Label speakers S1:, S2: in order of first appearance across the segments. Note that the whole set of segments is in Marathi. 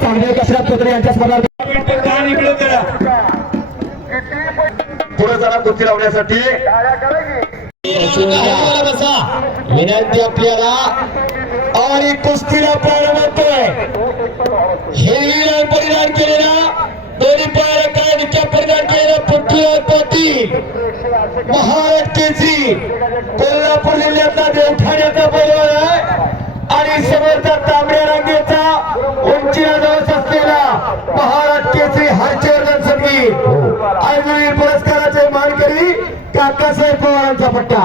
S1: चांगले कसरत यांच्या स्पर्धा
S2: पुढे जरा कुस्ती लावण्यासाठी
S1: विनंती आपल्याला आणि कुस्तीला प्रारंभतोय हेवी परिधान केलेला दोन्ही पायाला काय निक्या परिधान केलेला पृथ्वीराज पाटील महा कोल्हापूर जिल्ह्यातला देवठाण्याचा परिवार आहे. आणि समोरचा तांबड्या रांगेचा उंचीला जवळ असलेला महाराज केसरी हर्षवर्धन संघी. आयुर्वेद पुरस्काराचे मानकरी काकासाहेब पवारांचा पट्टा.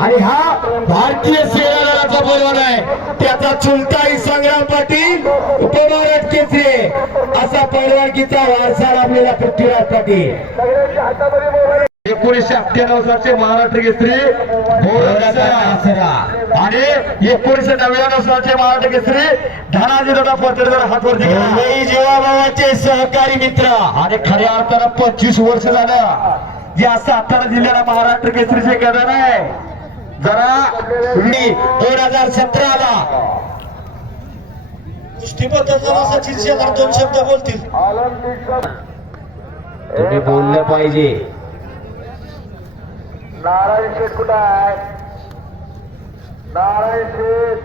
S1: आणि हा भारतीय सेना दलाचा परिवार आहे. त्याचा चुलताई संग्राम पाटील उपमहाराज केसरे असा परवानगीचा वारसा लाभलेला पृथ्वीराज पाटील.
S2: एकोणीसशे अठ्ठ्याण्णव सालचे महाराष्ट्र केसरी. आणि एकोणीसशे नव्याण्णव सालचे महाराष्ट्र केसरी धनाजी दादा पत्रकार हातवरती.
S1: मुंबई जीवाभावाचे सहकारी मित्र.
S2: आणि खऱ्या अर्थानं पंचवीस वर्ष झालं. या सातारा जिल्ह्याला महाराष्ट्र केसरीचे गदर आहे. जरा
S1: दोन हजार सतराला कुस्ती पद्धतीला सचिन शेखर दोन शब्द बोलतील. तुम्ही बोललं पाहिजे.
S3: नारायण शेठ कुठं आहे? नारायण शेठ.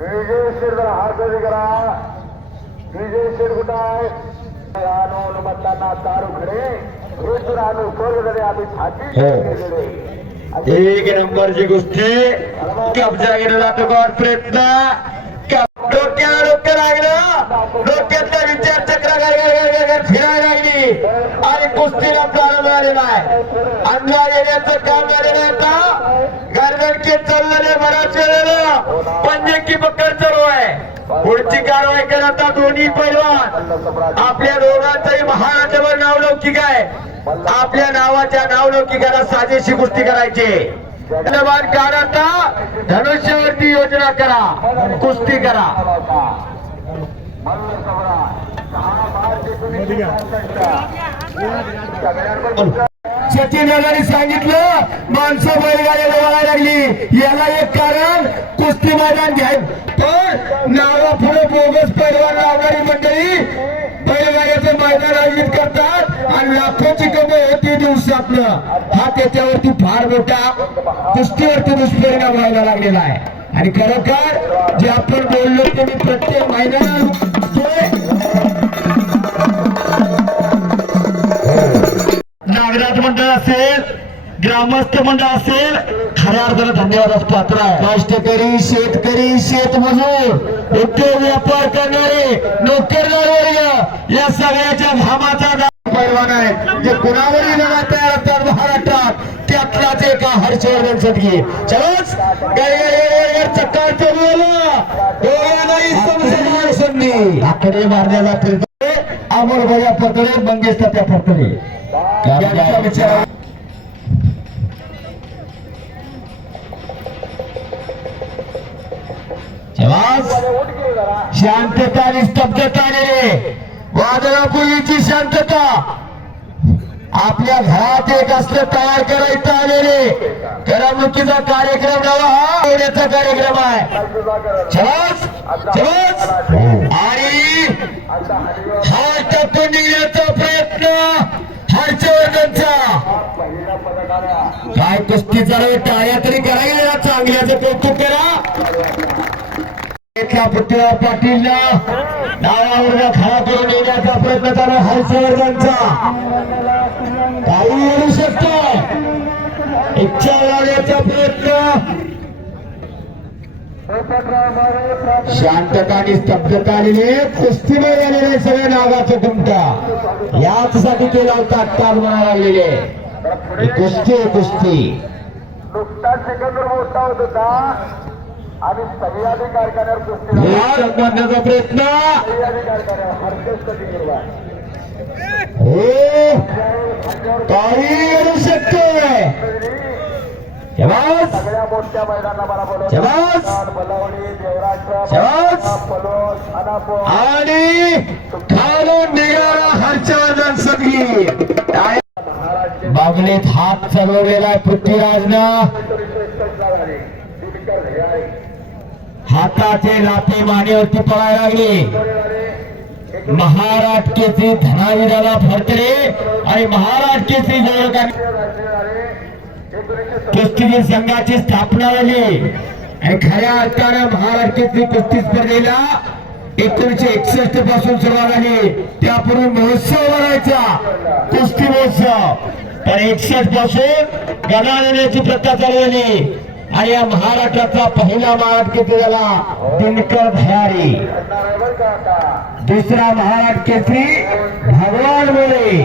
S3: विजय शेठ जरा हात कधी करा. विजय शेठ कुठं आहे? आणून मतदाना दारू खडे रोज आणू जरी आम्ही छाती
S2: हो.
S3: केलेले
S2: एक नंबरची कुस्ती कब्जा केला जातो गॉड प्रयत्न. कप- डोक्याला डोकं लागलं. डोक्यातला विचार चक्र फिरायला लागली. आणि कुस्तीला प्रारंभ झालेला आहे अंधार येण्याचं काम झालेलं आहे गरगडके चाललेले बऱ्याच वेळेला पंजे की पकड चालू आहे पुढची कारवाई करत आता दोन्ही पैलवान. आपल्या दोघांचंही महाराष्ट्रावर नावलौकिक आहे. आपल्या नावाच्या नावलौकिकाला साजेशी कुस्ती करायची. धन्यवाद काढता. धनुष्यावरती योजना करा. कुस्ती करा.
S1: सचिन दादांनी सांगितलं माणसं बैलगाडी लावायला लागली. याला एक कारण कुस्ती मैदान घ्याय पण नावा पुढे बोगस पैलवान लावणारी मंडळी बैलगाड्याचं मैदान आयोजित करतात आणि लाखोची कमाई होती दिवसातनं. हा त्याच्यावरती फार मोठा कुस्तीवरती दुष्परिणाम व्हायला लागलेला आहे. आणि खरोखर जे आपण बोललो ते मी प्रत्येक महिन्याला
S2: नागराज मंडळ असेल ग्रामस्थ मंडळ असेल खऱ्या अर्थानं धन्यवाद पात्र आहे
S1: कष्टकरी शेतकरी शेतमजूर उद्योग व्यापार करणारे नोकरदार वर्ग
S2: या सगळ्याच्या घामाचा
S1: पैलवान आहेत जे कुणावरही लढा तयार असतात महाराष्ट्रात त्यातलाच एक हर्षवर्धन सदगी. चलोच संधी आकडे मारण्याचा फिरतो अमर भया फतरे मंगेश त्या फतरे यांच्या जवास शांतता आणि स्तब्धता आलेले वादळापूर्वीची शांतता। आपल्या घरात एक असलं तयार करायचं आलेले करमणुकीचा कार्यक्रम नवा हा होण्याचा कार्यक्रम आहे चलाच चलाच आणि हा टप्पून निघण्याचा प्रयत्न। काय कुस्ती चालू टाळ्या तरी करायला चांगल्याचं कौतुक करा. इथला पृथ्वीराज पाटीलला डावावर खडा करून येण्याचा प्रयत्न चालू हर्षवर्धनचा. काही शांतता आणि स्तब्धता आलेली आहे. कुस्ती मध्ये आलेले सगळे नागाचं तुमचा याचसाठी केला होता म्हणायला लागलेले कुस्ती कुस्ती.
S3: नुकताच सेकंदवर मोठा होत होता. आणि सह्याद्री कारखान्यावर कुस्ती
S1: प्रयत्न.
S3: सह्याद्री कारखान्यावर कधी
S1: हो. काही आणि खालून निघाला हर्षवर्धन सदगी बागलेत हात चालवलेला आहे पृथ्वीराजनं. हाताचे लाथे मानेवरती पळायला लागले. महाराज केसरी धनाविराला फडतरे आणि जवळकांनी
S3: एकोणीसशे
S1: कुस्ती संघाची स्थापना झाली. आणि खऱ्या अर्थानं महाराज कुस्ती स्पर्धेला एकोणीशे एकसष्टपासून सुरुवात झाली. त्यापूर्वी महोत्सव भरायचा. कुस्ती महोत्सव. पण एकसष्टपासून गदा देण्याची प्रथा चालू झाली. आणि या महाराष्ट्राचा पहिला महाराज केसरी झाला. दिनकर भयारी. दुसरा महाराज केसरी भगवान मोरे.